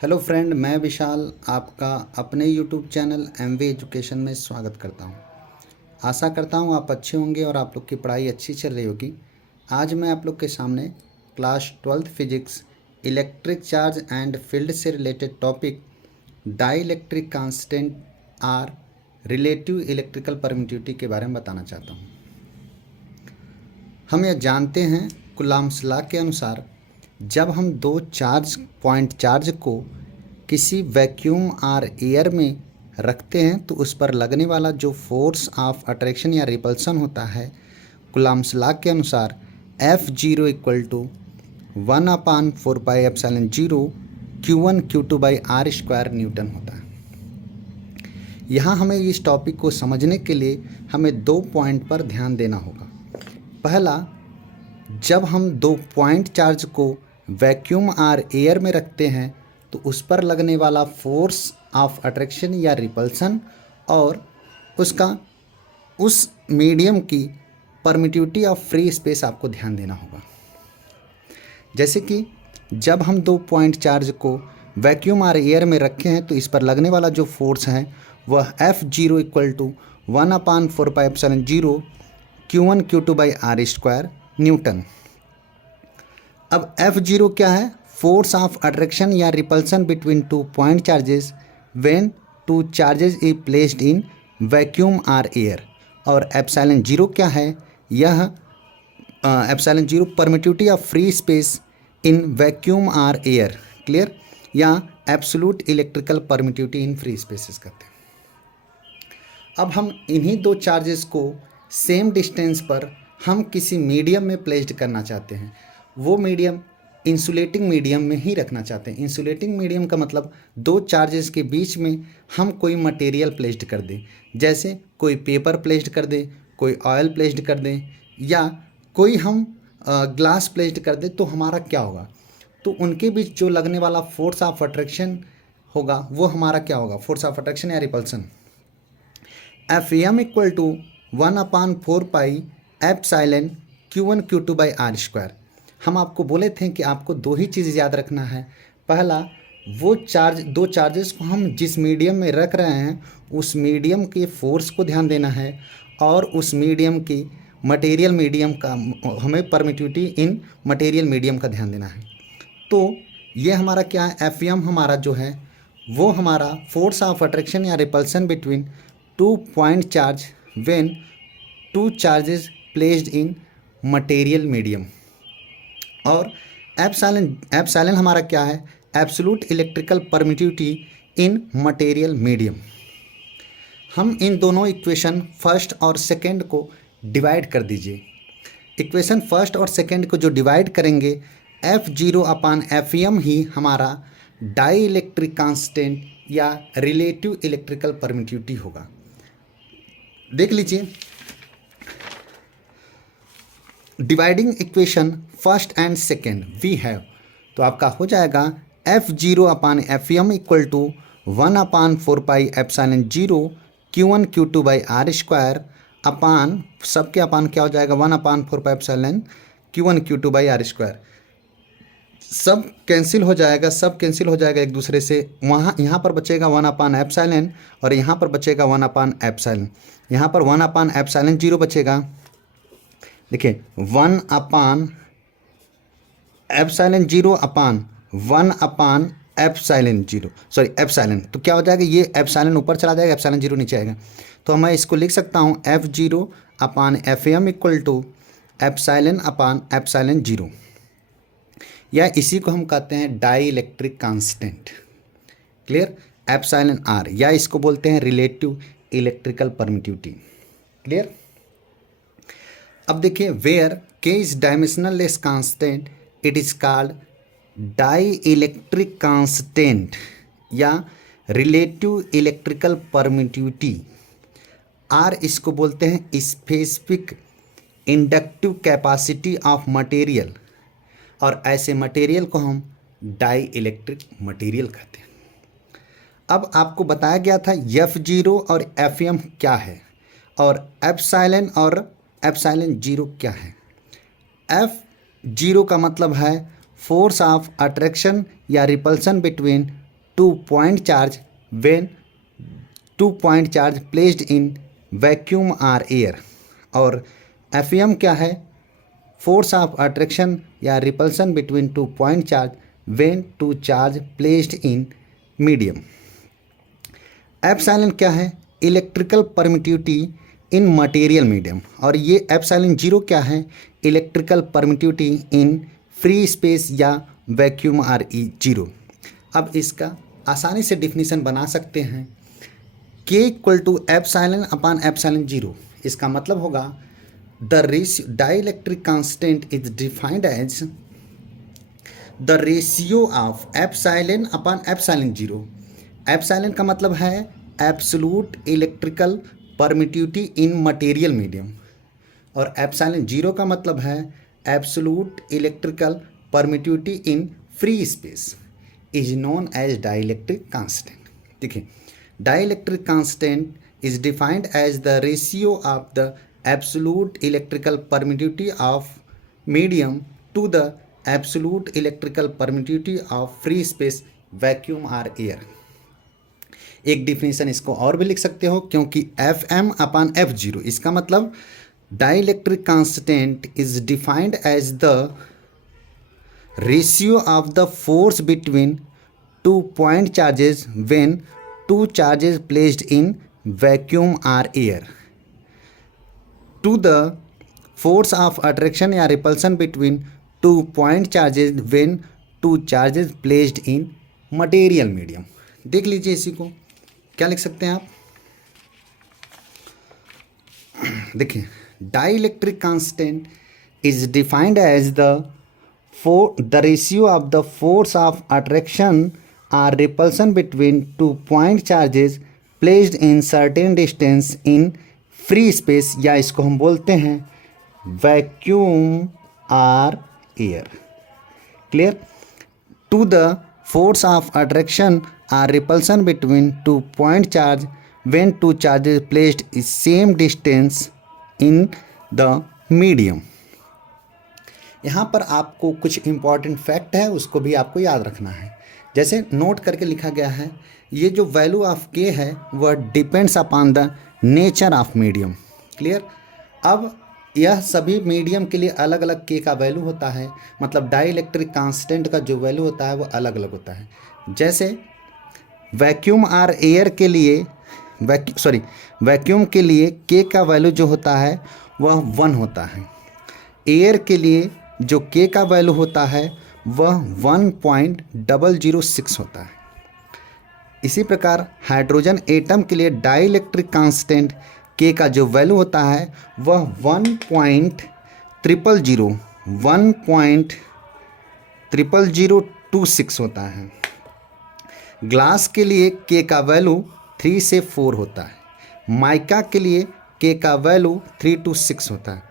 Hello friend, मैं विशाल आपका अपने यूट्यूब चैनल एमवे एजुकेशन में स्वागत करता हूं। आशा करता हूं आप अच्छे होंगे और आप लोग की पढ़ाई अच्छी चल रही होगी। आज मैं आप लोग के सामने class 12th physics electric charge and field से related topic dielectric constant or relative electrical permittivity के बारे में बताना चाहता हूँ। हम यह जानते हैं कूलॉम्स लॉ के अनुसार जब हम दो पॉइंट चार्ज को किसी वैक्यूम आर एयर में रखते हैं तो उस पर लगने वाला जो फोर्स ऑफ अट्रैक्शन या रिपल्सन होता है कूलॉम्स लॉ के अनुसार F0 equal to 1/4πε0 Q1 Q2 by r square newton होता है। यहाँ हमें इस टॉपिक को समझने के लिए हमें 2 पॉइंट पर ध्यान देना होगा। पहला, जब हम 2 पॉइंट चार्ज को वैक्यूम आर एयर में रखते हैं तो उस पर लगने वाला फोर्स ऑफ अट्रैक्शन या रिपल्सन और उसका उस मीडियम की परमिटिविटी ऑफ फ्री स्पेस आपको ध्यान देना होगा। जैसे कि जब हम 2 पॉइंट चार्ज को वैक्यूम आर एयर में रखे हैं तो इस पर लगने वाला जो फोर्स है वह F0 equal to 1/4πε0 Q1 Q2 by r square newton. अब F0 क्या है? फोर्स ऑफ अट्रैक्शन या repulsion between 2 point charges when 2 charges is placed in vacuum or air. और एप्सिलॉन 0 क्या है? यह epsilon 0 permittivity of free space in vacuum or air, clear, या absolute electrical permittivity in free spaces कहते हैं। अब हम इन्हीं 2 चार्जेस को सेम डिस्टेंस पर हम किसी मीडियम में प्लेस्ड करना चाहते हैं। वो मीडियम इंसुलेटिंग मीडियम में ही रखना चाहते हैं। इंसुलेटिंग मीडियम का मतलब 2 चार्जेस के बीच में हम कोई मटेरियल प्लेस्ड कर दें, जैसे कोई पेपर प्लेस्ड कर दें, कोई ऑयल प्लेस्ड कर दें, या कोई हम ग्लास प्लेस्ड कर दें, तो हमारा क्या होगा? तो उनके बीच जो लगने वाला फोर्स ऑफ अट्रैक्शन होगा वो हमारा क्या होगा? फोर्स ऑफ अट्रैक्शन या repulsion Fm equal to 1/4πε Q1 Q2 by r square. हम आपको बोले थे कि आपको 2 ही चीज़ याद रखना है। पहला, वो 2 चार्जेस को हम जिस मीडियम में रख रहे हैं उस मीडियम के फोर्स को ध्यान देना है, और उस मीडियम की मटेरियल मीडियम का हमें परमिटिविटी इन मटेरियल मीडियम का ध्यान देना है। तो ये हमारा क्या है? Fm हमारा जो है वो हमारा फोर्स ऑफ अट्रैक्शन या repulsion between 2 point charge when 2 charges placed in material medium. और एप्सिलॉन हमारा क्या है? Absolute electrical permittivity in material medium. हम इन दोनों इक्वेशन फर्स्ट और सेकंड को डिवाइड कर दीजिए। इक्वेशन फर्स्ट और सेकंड को जो डिवाइड करेंगे F0/Fm ही हमारा डाई इलेक्ट्रिक कांस्टेंट या रिलेटिव इलेक्ट्रिकल परमिटिविटी होगा। देख लीजिए, dividing equation first and second we have, तो आपका हो जाएगा F0/Fm equal to 1/4πε0 Q1 Q2 by r square upon, सबके अपान क्या हो जाएगा? 1/4πε Q1 Q2 by r square. सब कैंसिल हो जाएगा, सब कैंसिल हो जाएगा एक दूसरे से। यहाँ पर बचेगा 1/ε और यहाँ पर बचेगा 1/ε। यहाँ पर 1/ε0 बचेगा। देखिए 1/ε0 अपान 1/ε0, सॉरी एप्सिलॉन, तो क्या हो जाएगा? ये एप्सिलॉन ऊपर चला जाएगा, ε0 नीचे आएगा। तो मैं इसको लिख सकता हूँ F0/Fm इक्वल टू ε/ε0, या इसी को हम कहते हैं dielectric constant, clear, epsilon R, या इसको बोलते हैं रिलेटिव इलेक्ट्रिकल परमिटिविटी, क्लियर। अब देखिए, where K is dimensionless constant it is called dielectric constant या रिलेटिव इलेक्ट्रिकल परमिटिविटी। आर इसको बोलते हैं specific inductive capacity of material, और ऐसे मटेरियल को हम डाई इलेक्ट्रिक मटेरियल कहते हैं। अब आपको बताया गया था F0 और Fm क्या है, और एप्सिलॉन और ε0 क्या है। F0 का मतलब है फोर्स ऑफ अट्रैक्शन या repulsion between two point charge when 2 point charge placed in vacuum or air. और एफईएम क्या है? फोर्स ऑफ अट्रैक्शन या repulsion between 2 point charge when 2 charge placed in medium. Epsilon क्या है? Electrical permittivity in material medium. और ये epsilon zero क्या है? Electrical permittivity in free space या वैक्यूम आर ई जीरो। अब इसका आसानी से डिफिनीशन बना सकते हैं, K equal to epsilon upon epsilon zero. इसका मतलब होगा the dielectric constant is defined as the ratio of epsilon upon epsilon zero. Epsilon का मतलब है absolute electrical permittivity in material medium, और एप्सिलॉन जीरो का मतलब है absolute electrical permittivity in free space is known as dielectric constant. देखिए, dielectric constant is defined as the ratio of the absolute electrical permittivity of medium to the absolute electrical permittivity of free space vacuum or air. एक definition इसको और भी लिख सकते हो, क्योंकि F M upon F zero, इसका मतलब dielectric constant is defined as the ratio of the force between 2 point charges when 2 charges placed in vacuum or air to the force of attraction या repulsion between 2 point charges when 2 charges placed in material medium. देख लीजिए, इसी को क्या लिख सकते हैं आप? देखिए, dielectric constant is defined as the ratio of the force of attraction और repulsion between 2 point charges placed in certain distance in free space, या इसको हम बोलते हैं vacuum or air. Clear? To the force of attraction or repulsion between 2 point charge when 2 charges placed is same distance in the medium। यहाँ पर आपको कुछ important fact है, उसको भी आपको याद रखना है। जैसे नोट करके लिखा गया है, ये जो वैल्यू ऑफ के है वह depends upon the nature of medium. Clear? अब यह सभी मीडियम के लिए अलग अलग के का वैल्यू होता है, मतलब डाइलेक्ट्रिक कांस्टेंट का जो वैल्यू होता है वो अलग अलग होता है। जैसे वैक्यूम आर एयर के लिए वैक्यूम के लिए के का वैल्यू जो होता है वह 1 होता है। एयर के लिए जो के का वैल्यू होता है वह 1.006 होता है। इसी प्रकार हाइड्रोजन एटम के लिए डाइलेक्ट्रिक कांस्टेंट के का जो वैल्यू होता है वह 1.00026 होता है। ग्लास के लिए के का वैल्यू 3 से 4 होता है। माइका के लिए के का वैल्यू 3 to 6 होता है।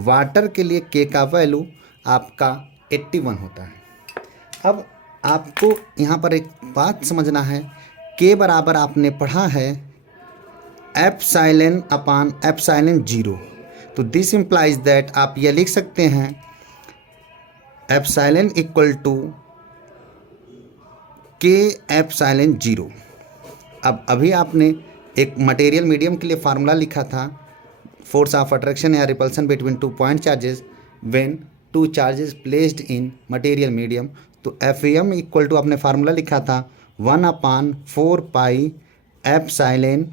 वाटर के लिए के का वैल्यू आपका 81 होता है। अब आपको यहाँ पर एक बात समझना है, के बराबर आपने पढ़ा है एप्सिलॉन अपान एप्सिलॉन जीरो, तो दिस इम्प्लाइज दैट आप यह लिख सकते हैं एप्सिलॉन इक्वल टू के एप्सिलॉन जीरो। अब अभी आपने एक मटेरियल मीडियम के लिए फार्मूला लिखा था, फोर्स ऑफ अट्रैक्शन या repulsion between 2 point charges when 2 charges placed in material medium. तो एफ एम इक्वल टू आपने फार्मूला लिखा था 1/4 pi epsilon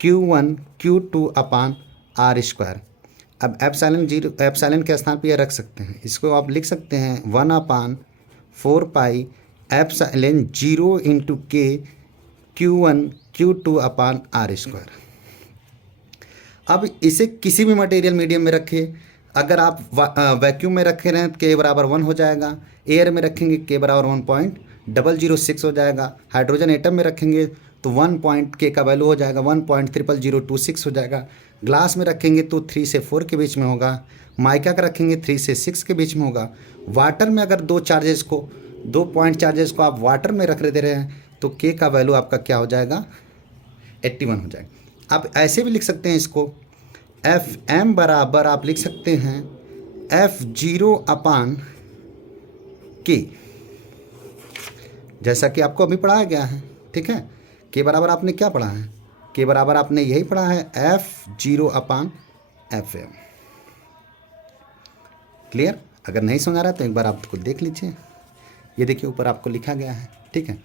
Q1 Q2 upon R square. अब एप्सिलॉन के स्थान पर यह रख सकते हैं, इसको आप लिख सकते हैं 1/4 पाई एप्सिलॉन जीरो इंटू के Q1 Q2 upon R square. अब इसे किसी भी मटेरियल मीडियम में रखें, अगर आप वैक्यूम में रखे रहें तो के बराबर 1 हो जाएगा, एयर में रखेंगे के बराबर 1.006 हो जाएगा, हाइड्रोजन एटम में रखेंगे तो 1 पॉइंट के का वैल्यू हो जाएगा 1.00026 हो जाएगा, ग्लास में रखेंगे तो 3 से 4 के बीच में होगा, माइका का रखेंगे 3 से 6 के बीच में होगा। वाटर में अगर 2 पॉइंट चार्जेस को आप वाटर में रख दे रहे हैं तो के का वैल्यू आपका क्या हो जाएगा 81 हो जाएगा। आप ऐसे भी लिख सकते हैं इसको, एफ एम बराबर आप लिख सकते हैं F0 अपान के। जैसा कि आपको अभी पढ़ाया गया है। ठीक है, के बराबर आपने क्या पढ़ा है, के बराबर आपने यही पढ़ा है F0/FM। क्लियर? अगर नहीं समझ आ रहा तो एक बार आप खुद देख लीजिए, ये देखिए ऊपर आपको लिखा गया है। ठीक है,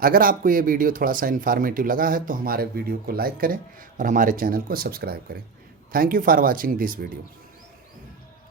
अगर आपको ये वीडियो थोड़ा सा इन्फॉर्मेटिव लगा है तो हमारे वीडियो को लाइक करें और हमारे चैनल को सब्सक्राइब करें। Thank you for watching this video.